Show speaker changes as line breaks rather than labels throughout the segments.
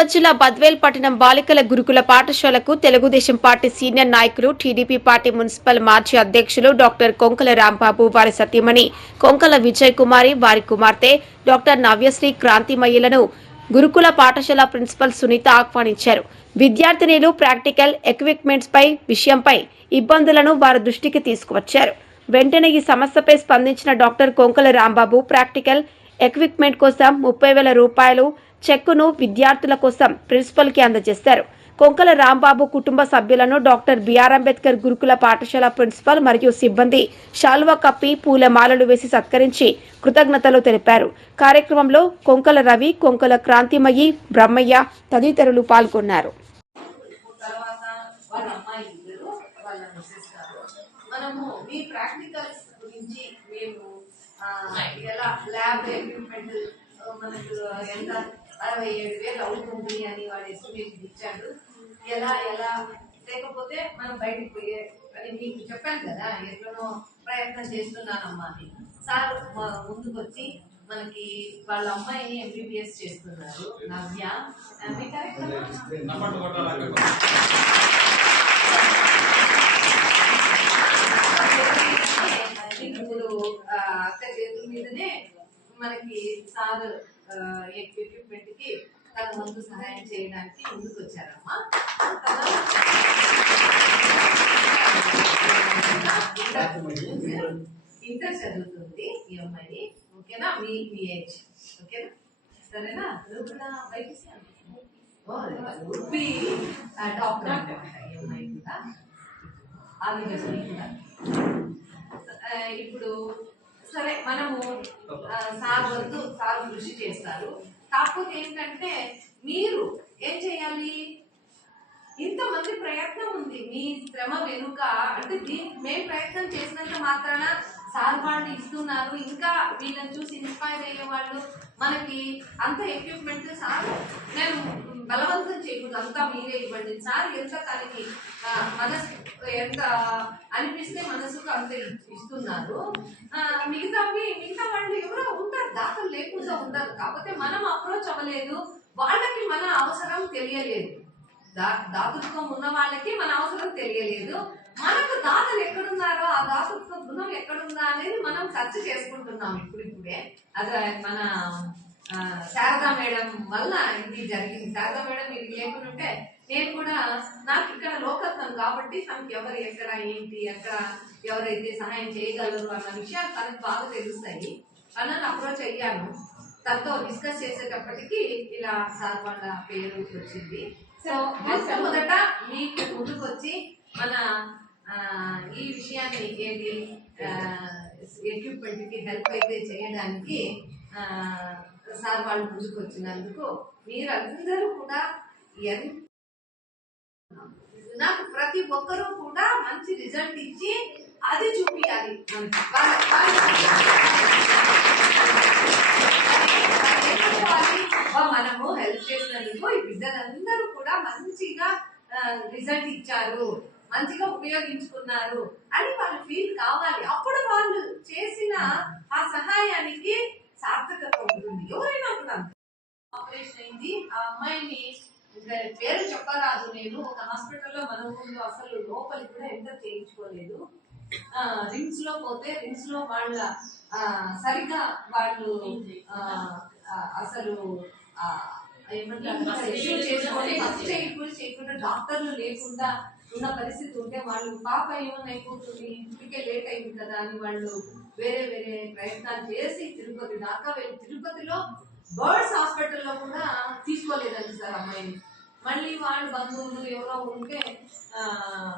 కడప జిల్లా బద్వేల్ పట్టణం బాలికల గురుకుల పాఠశాలకు తెలుగుదేశం పార్టీ సీనియర్ నాయకులు టీడీపీ పార్టీ మున్సిపల్ మాజీ అధ్యక్షులు డాక్టర్ కొంకల రాంబాబు వారి సతీమణి కొంకల విజయ్ కుమారి వారి కుమార్తె డాక్టర్ నవ్యశ్రీ క్రాంతిమయ్యలను గురుకుల పాఠశాల ప్రిన్సిపల్ సునీత ఆహ్వానించారు. విద్యార్థినిలు ప్రాక్టికల్ ఎక్విప్మెంట్స్ పై విషయంపై ఇబ్బందులను వారి దృష్టికి తీసుకువచ్చారు. వెంటనే ఈ సమస్యపై స్పందించిన doctor Konkala Rambabu practical equipment కోసం ముప్పై వేల రూపాయలు చెక్కును విద్యార్థుల కోసం ప్రిన్సిపల్కి అందజేశారు. కొంకల రాంబాబు కుటుంబ సభ్యులను డాక్టర్ బిఆర్ అంబేద్కర్ గురుకుల పాఠశాల ప్రిన్సిపల్ మరియు సిబ్బంది శాల్వా కప్పి పూలమాలలు వేసి సత్కరించి కృతజ్ఞతలు తెలిపారు. కార్యక్రమంలో కొంకల రవి కొంకల క్రాంతిమయి బ్రహ్మయ్య తదితరులు పాల్గొన్నారు.
మనము మీ ప్రాక్టికల్స్ గురించి మేము ఎలా ల్యాబ్ ఎక్విప్మెంట్ మనకు ఎంత అరవై ఏడు వేలు అవుతుంది అని వాడు ఎస్టిమేషన్ ఇచ్చాడు. ఎలా ఎలా? లేకపోతే మనం బయటికి పోయే అని మీకు చెప్పాను కదా ఎట్లనో ప్రయత్నం చేస్తున్నానమ్మా అని. సార్ మా- ముందుకు వచ్చి మనకి వాళ్ళ అమ్మాయిని ఎంబీబీఎస్ చేస్తున్నారు. నవ్య. మీ కరెక్ట్ ఇప్పుడు అక్క చేతుల మీదనే మనకి సార్ ఎక్విప్మెంట్కి తన వంతు సహాయం చేయడానికి ముందుకు వచ్చారమ్మా ఇంటర్ చదువుతుంది ఈ అమ్మాయి ఓకేనా? మీ మీ ఏజ్ ఓకేనా? సరేనా? నువ్వు కూడా బయట డాక్టర్ ఈ అమ్మాయి కూడా. కూడా. ఇప్పుడు సరే మనము సార్ వద్దు సార్ కృషి చేస్తారు. కాకపోతే ఏంటంటే మీరు ఏం చేయాలి? ఇంతమంది ప్రయత్నం ఉంది. మీ శ్రమ వెనుక అంటే దీని మేము ప్రయత్నం చేసినంత మాత్రాన సార్ వాళ్ళు ఇస్తున్నారు. ఇంకా వీళ్ళని చూసి ఇన్స్పైర్ అయ్యే వాళ్ళు మనకి అంత ఎక్విప్మెంట్ సార్ నేను బలవంతం చేయకూడదు. అంతా మీరే ఇవ్వండి. సార్ ఎంత తనకి మనసు ఎంత అనిపిస్తే మనసుకు అంత ఇస్తున్నారు. మిగతా మిగతా వాళ్ళు ఎవరో ఉంటారు. దాతలు లేకుండా ఉండరు కాకపోతే మనం అప్రోచ్ అవ్వలేదు. వాళ్ళకి మన అవసరం తెలియలేదు. దా దాతృత్వం ఉన్న వాళ్ళకి మన అవసరం తెలియలేదు. మనకు దాతలు ఎక్కడున్నారో ఆ దాతృత్వ గుణం ఎక్కడుందా అనేది మనం చర్చ చేసుకుంటున్నాం ఇప్పుడిప్పుడే. అది మన శారదా మేడం వల్ల ఇది జరిగింది. శారదా మేడం ఇది లేకుంటే నేను కూడా నాకు ఇక్కడ లోకత్వం కాబట్టి తనకి ఎవరు ఎక్కడ ఏంటి ఎక్కడ ఎవరైతే సహాయం చేయగలరు అన్న విషయాలు తనకు బాగా తెలుస్తాయి. తనని అప్రోచ్ అయ్యాను. తనతో డిస్కస్ చేసేటప్పటికి ఇలా సార్ వాళ్ళ పేరు వచ్చింది. సో మొదట మీకు ముందుకు వచ్చి మన ఆ, ఈ విషయాన్ని ఏది ఎక్విప్మెంట్కి హెల్ప్ అయితే చేయడానికి ఆ, సార్ వాళ్ళు ముందుకు వచ్చినందుకు మీరందరూ కూడా నాకు ప్రతి ఒక్కరూ కూడా మంచి రిజల్ట్ ఇచ్చి అది చూపించాలి మనము హెల్ప్ చేసినందుకు ఈ బిడ్డలందరూ కూడా మంచిగా రిజల్ట్ ఇచ్చారు. మంచిగా ఉపయోగించుకున్నారు అని వాళ్ళు ఫీల్ కావాలి. అప్పుడు వాళ్ళు చేసిన ఆ సహాయానికి సార్థకత ఉంటుంది. ఎవరైనా కూడా. ఆపరేషన్ అయింది. ఆ అమ్మాయిని పేరు చెప్పరాదు నేను. ఒక హాస్పిటల్లో మన ఊళ్ళో అసలు లోపలికి కూడా ఎంటర్ చేయించుకోలేదు ఆ, రిమ్స్లో పోతే రిమ్స్లో వాళ్ళ ఆ, సరిగ్గా వాళ్ళు అసలు ఏమంటారు? ఫస్ట్ డాక్టర్లు లేకుండా ఉన్న పరిస్థితి ఉంటే వాళ్ళు పాప ఏమన్నా అయిపోతుంది ఇప్పటికే లేట్ అయింది కదా అని వాళ్ళు వేరే వేరే ప్రయత్నాలు చేసి తిరుపతి దాకా వెళ్ళి తిరుపతిలో బర్డ్స్ హాస్పిటల్లో కూడా తీసుకోలేదండి సార్ అమ్మాయిని. మళ్ళీ వాళ్ళ బంధువులు ఎవరో ఉంటే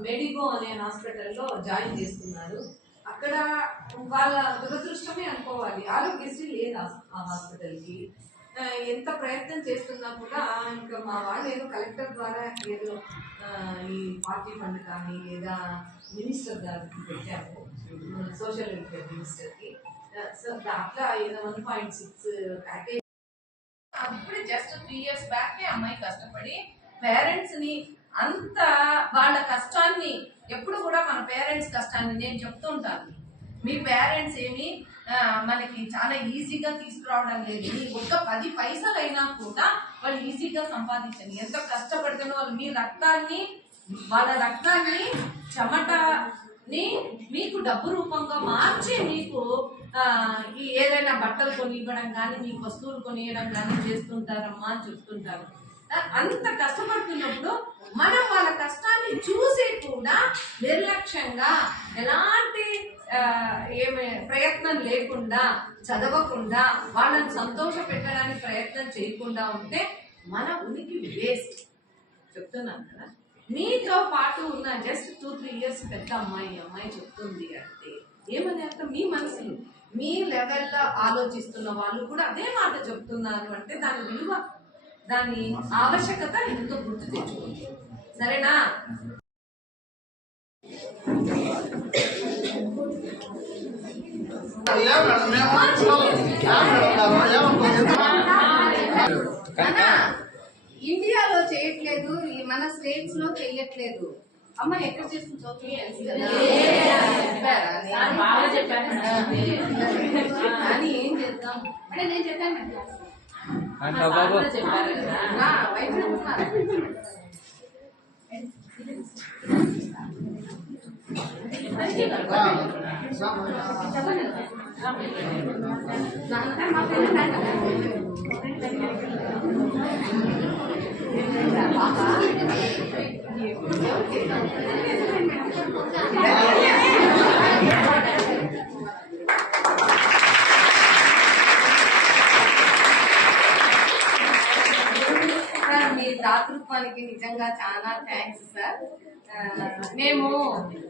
మెడిగో అనే హాస్పిటల్లో జాయిన్ చేస్తున్నారు. అక్కడ వాళ్ళ దురదృష్టమే అనుకోవాలి. ఆరోగ్యశ్రీ లేదు ఆ- హాస్పిటల్కి? ఎంత ప్రయత్నం చేస్తున్నా కూడా ఇంకా మా వాళ్ళు ఏదో కలెక్టర్ ద్వారా ఏదో ఈ పార్టీ ఫండ్ కానీ లేదా మినిస్టర్ గారికి పెట్టాము. Social welfare మినిస్టర్కి. సో దాంట్లో ఏదో వన్ పాయింట్ సిక్స్ ప్యాకేజ్. అప్పుడే జస్ట్ త్రీ ఇయర్స్ బ్యాకే అమ్మాయి కష్టపడి పేరెంట్స్ని అంత వాళ్ళ కష్టాన్ని ఎప్పుడు కూడా మన పేరెంట్స్ కష్టాన్ని నేను చెప్తుంటాను. మీ పేరెంట్స్ ఏమి మనకి చాలా ఈజీగా తీసుకురావడం లేదు. మీ ఒక్క పది పైసలు అయినా కూడా వాళ్ళు ఈజీగా సంపాదించండి. ఎంత కష్టపడుతున్న వాళ్ళు మీ రక్తాన్ని వాళ్ళ రక్తాన్ని చెమటని మీకు డబ్బు రూపంగా మార్చి మీకు ఈ ఏదైనా బట్టలు కొనివ్వడం కానీ మీకు వస్తువులు కొనియడం కానీ చేస్తుంటారమ్మా అని చెప్తుంటారు. అంత కష్టపడుతున్నప్పుడు మనం వాళ్ళ కష్టాన్ని చూసి కూడా నిర్లక్ష్యంగా ఎలాంటి ఏమి ప్రయత్నం లేకుండా చదవకుండా వాళ్ళని సంతోష పెట్టడానికి ప్రయత్నం చేయకుండా ఉంటే మన ఉనికి వేస్ట్. చెప్తున్నాను కదా. మీతో పాటు ఉన్న జస్ట్ టూ త్రీ ఇయర్స్ పెద్ద అమ్మాయి అమ్మాయి చెప్తుంది అంటే ఏమని అర్థం? మీ మనసులు మీ లెవెల్లో ఆలోచిస్తున్న వాళ్ళు కూడా అదే మాట చెప్తున్నారు అంటే దాని విలువ దాని ఆవశ్యకత ఎంతో గుర్తు తెచ్చుకోండి. సరేనా? ఇండియాలో చేయట్లేదు మన స్టేట్స్లో చేయట్లేదు అమ్మ ఎక్కడ
చెప్పాను
కానీ ఏం చేద్దాం? అంటే నేను చెప్పాను
చెప్పారు కదా
వైఫ్. చెప్పండి. కదా. నాన్న, మా ఫ్రెండ్ సార్ మీ దాతృత్వానికి నిజంగా చాలా థ్యాంక్స్ సార్ ఆ, మేము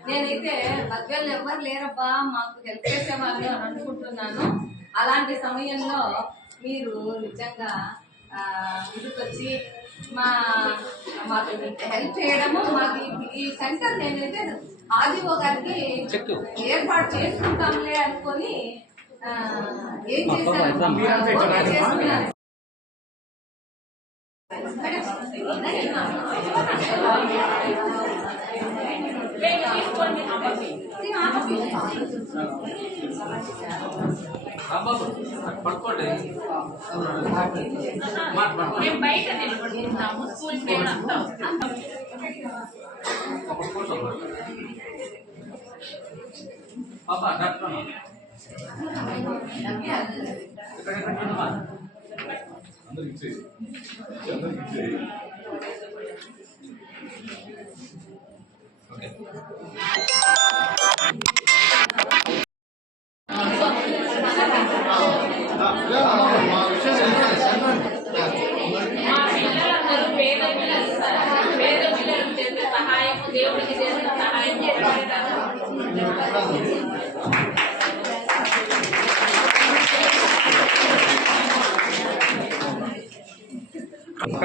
నేనైతే బద్దలు ఎవ్వరు లేరబ్బా మాకు హెల్ప్ చేసేవాళ్ళు అని అనుకుంటున్నాను. అలాంటి సమయంలో మీరు నిజంగా ఆ, ముందుకొచ్చి మా మాకు హెల్ప్ చేయడము మాకు ఈ- సెంటర్ నేనైతే ఆదిఓ గారికి ఏర్పాటు చేసుకుంటాంలే అనుకొని ఏం చేశాను చేసుకున్నాను.
పడుకోండి
మేము బయట నిలబడుతున్నాము స్కూల్ పేరు అంతా వస్తాం
పాపా డాక్టర్ ఇక్కడ పెట్టమ్మా
మా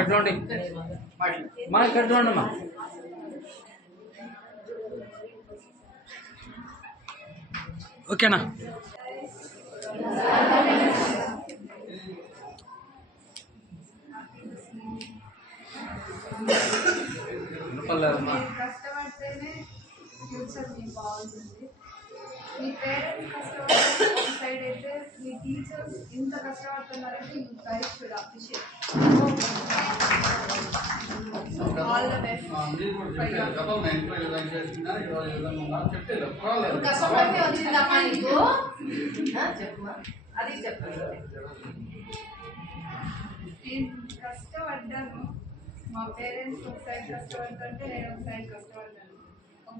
ఇక్కడ చూడండి మా ఇక్కడ చూడండి అమ్మా ఓకేనా వినపడలేదమ్మా
కష్టపడితేనే ఫ్యూచర్ మీ బాగుంటుంది మీ పేరెంట్స్ కష్టపడితే ఒక సైడ్ అయితే మీ టీచర్స్ ఇంత కష్టపడుతున్నారంటే you guide should appreciate all the best
కష్టపడితే వచ్చిందమ్మా నీకు అది చెప్పండి
కష్టపడ్డాను మా పేరెంట్స్ ఒక సైడ్ కష్టపడుతుంటే నేను ఒక సైడ్ కష్టపడ్డాను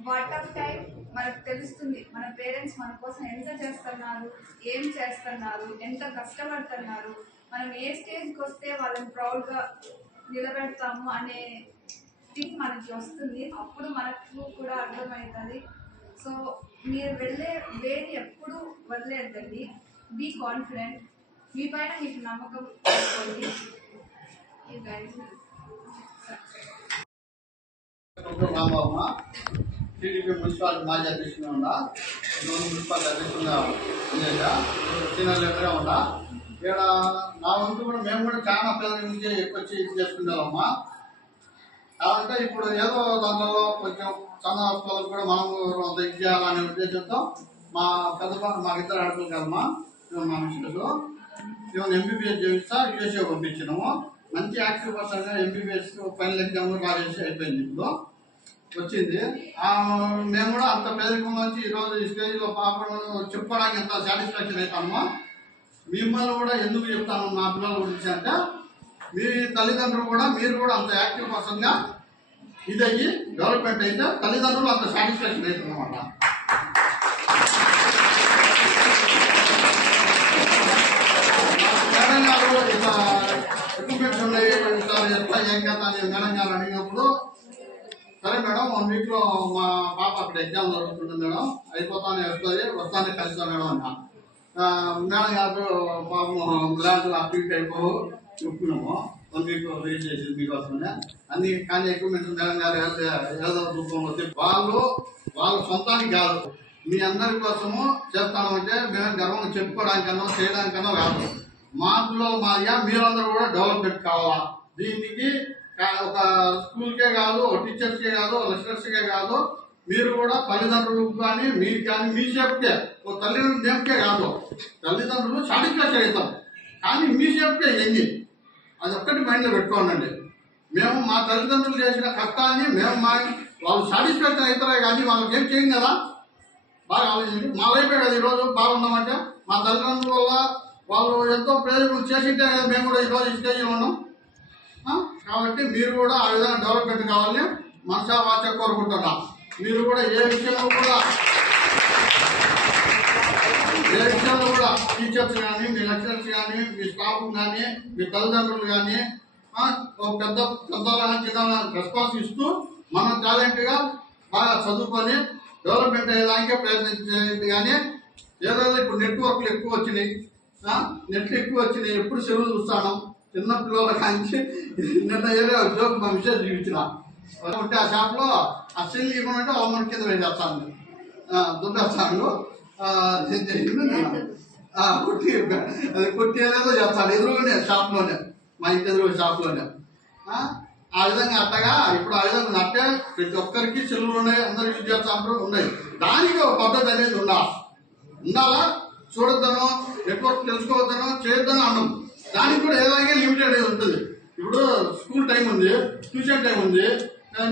పార్ట్ ఆఫ్ టైం మనకు తెలుస్తుంది మన పేరెంట్స్ మన కోసం ఎంత చేస్తున్నారు? ఏం చేస్తున్నారు? ఎంత కష్టపడుతున్నారు? మనం ఏ స్టేజ్కి వస్తే వాళ్ళని ప్రౌడ్గా నిలబెడతాము అనే థింగ్ మనకి వస్తుంది. అప్పుడు మనకు కూడా అర్థమవుతుంది. సో మీరు వెళ్ళే వేని ఎప్పుడు వదిలేద్దండి. బీ కాన్ఫిడెంట్ మీ పైన మీకు నమ్మకం పెట్టుకోండి ఈ గైడ్
రామబాబు టీడీపీ మున్సిపాలిటీ మాజీ అధ్యక్షుడు ఉన్నా మున్సిపాలిటీ అధ్యక్షుడుగా ఉండేదా? సీనియర్ లీడర్గా ఉన్నా ఇక్కడ నా వంతు కూడా మేము కూడా చాలా పిల్లల నుంచి వచ్చి ఇది చేసుకునేవాళ్ళమ్మా కాబట్టి ఇప్పుడు ఏదో దానిలో కొంచెం చాలా పిల్లలకు కూడా మనం అంత ఇది చేయాలనే ఉద్దేశంతో మా పెద్ద మా ఇద్దరు ఆడపిల్లలు కదమ్మా. మా మిస్టర్స్ మేము ఎంబీబీఎస్ చేయిస్తా యూఎస్ఏ పంపించినాము. మంచి యాక్టివ్ పర్సన్గా ఎంబీబీఎస్ ఫైనల్ ఎగ్జామ్ రాసేసి అయిపోయింది ఇప్పుడు. వచ్చింది. మేము కూడా అంత పేదరికం నుంచి ఈరోజు ఈ స్టేజ్లో పాపను చెప్పుకోవడానికి ఎంత సాటిస్ఫాక్షన్ అవుతామో మిమ్మల్ని కూడా ఎందుకు చెప్తాను? నా పిల్లల గురించి అంటే మీ తల్లిదండ్రులు కూడా మీరు కూడా అంత యాక్టివ్ పర్సన్గా అయ్యి డెవలప్మెంట్ అయితే తల్లిదండ్రులు అంత సాటిస్ఫాక్షన్ అవుతుంది అనమాట ఇట్లా ఎక్విప్మెంట్స్ ఉన్నాయి సార్ ఎట్లా ఏం కదా అని మేడం గారు అడిగినప్పుడు సరే మేడం వన్ వీక్లో మా పాప అక్కడ ఎగ్జామ్ జరుగుతుంది మేడం అయిపోతానే వస్తుంది వస్తానే కలుస్తాను మేడం అన్న మేడం గారు పాపం ల్యాండ్ అటు ఇటు అయిపో చెప్పుకున్నాము మీకు వీక్ చేసింది మీకోసమే అన్ని కానీ ఎక్కువ మేడం గారు ఏదో రూపంలో వాళ్ళు వాళ్ళ సొంతానికి కాదు. మీ అందరి కోసము చేస్తాను అంటే మేము గర్వంగా చెప్పుకోవడానికన్నా చేయడానికన్నా కాదు మా పిల్లలు మాదిగా మీరందరూ కూడా డెవలప్మెంట్ కావాలా? దీనికి కా- ఒక స్కూల్కే కాదు ఒక టీచర్స్కే కాదు ఒక లెక్చరర్స్కే కాదు మీరు కూడా తల్లిదండ్రులకు కానీ మీరు కానీ మీ చెప్తే ఒక తల్లిదండ్రులు సేఫ్కే కాదు. తల్లిదండ్రులు సాటిస్ఫై అవుతాం కానీ మీ చెప్తే ఎన్ని అది ఒక్కటి మైండ్లో పెట్టుకోనండి. మేము మా తల్లిదండ్రులు చేసిన కష్టాన్ని మేము మా వాళ్ళు సాటిస్ఫాక్షన్ అవుతారే కానీ వాళ్ళకి ఏం చేయం కదా? బాగా ఆలోచించండి. మా లైఫే కదా ఈరోజు బాగున్నామంటే మా తల్లిదండ్రుల వల్ల వాళ్ళు ఎంతో ప్రయోజనం చేసింటే కదా మేము కూడా ఈరోజు ఈ స్టేజ్లో ఉన్నాం. కాబట్టి మీరు కూడా ఆ విధంగా డెవలప్మెంట్ కావాలని మనసా వాచ కోరుకుంటున్నాం. మీరు కూడా ఏ విషయంలో కూడా ఏ విషయంలో కూడా టీచర్స్ కానీ మీ లెక్చరర్స్ కానీ మీ స్టాఫ్ కానీ మీ తల్లిదండ్రులు కానీ ఒక పెద్ద పెద్దవాళ్ళ చిన్న రెస్పాన్స్ ఇస్తూ మనం టాలెంట్గా బాగా చదువుకొని డెవలప్మెంట్ అయ్యేదానికే ప్రయత్నించేది కానీ ఏదో ఇప్పుడు నెట్వర్క్లు ఎక్కువ వచ్చినాయి నెట్లు ఎక్కువ వచ్చినాయి ఎప్పుడు సెలవులు చూస్తాను. చిన్న పిల్లల కాంచి నిన్న ఏదో జోక్ మా విషయం చూపించిన. ఉంటే ఆ షాప్లో ఆ సెల్ ఇవ్వమంటే వాళ్ళ కింద వేసేస్తాను దుబ్బేస్తాను కుట్టి అది కుట్టి ఏదేదో చేస్తాను ఎదురుగానే షాప్లోనే మా ఇంటి ఎదురు షాప్లోనే. ఆ, ఆ విధంగా అట్టగా ఇప్పుడు ఆ విధంగా అట్టే ప్రతి ఒక్కరికి సెల్లులు ఉన్నాయి అందరు యూజ్ చేస్తాంటారు ఉన్నాయి. దానికి ఒక పద్ధతి అనేది ఉండాలి? ఉండాలా? చూడొద్దనో నెట్వర్క్ తెలుసుకోవద్దనో చేయొద్దనో అన్నం. దానికి కూడా ఏదైనా లిమిటెడ్ అనేది ఉంటుంది. ఇప్పుడు స్కూల్ టైం ఉంది ట్యూషన్ టైం ఉంది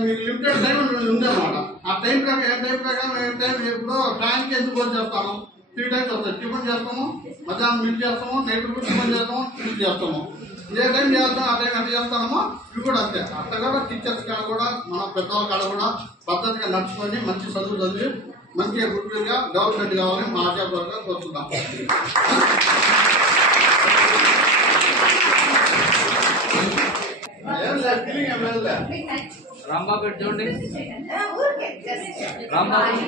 మీకు లిమిటెడ్ టైం ఉంది అనమాట ఆ టైం ప్రకారం ఏ టైం ప్రకారం ఏ టైం ఇప్పుడు టైంకి ఎందుకు భోజనం చేస్తాము? త్రీ టైమ్స్ వస్తాయి. టిఫిన్ చేస్తాము మధ్యాహ్నం మీట్ చేస్తాము నైట్ కూడా టిఫిన్ చేస్తాము మీట్ చేస్తాము. ఏ టైం చేస్తాం ఆ టైం ఎంత చేస్తామో ఇవి కూడా అంతే. కూడా టీచర్స్ కాడ కూడా మన పెద్దవాళ్ళ కాడ కూడా పద్ధతిగా నడుచుకొని మంచి చదువు చదివి మంచిగా గుడ్గా డెవలప్మెంట్ కావాలని మా ఆచార్యంగా కోరుతున్నాం ఏం లేదు ఫీలింగ్ ఏం లేదు
రాంబాబు చూడండి రాంబాబు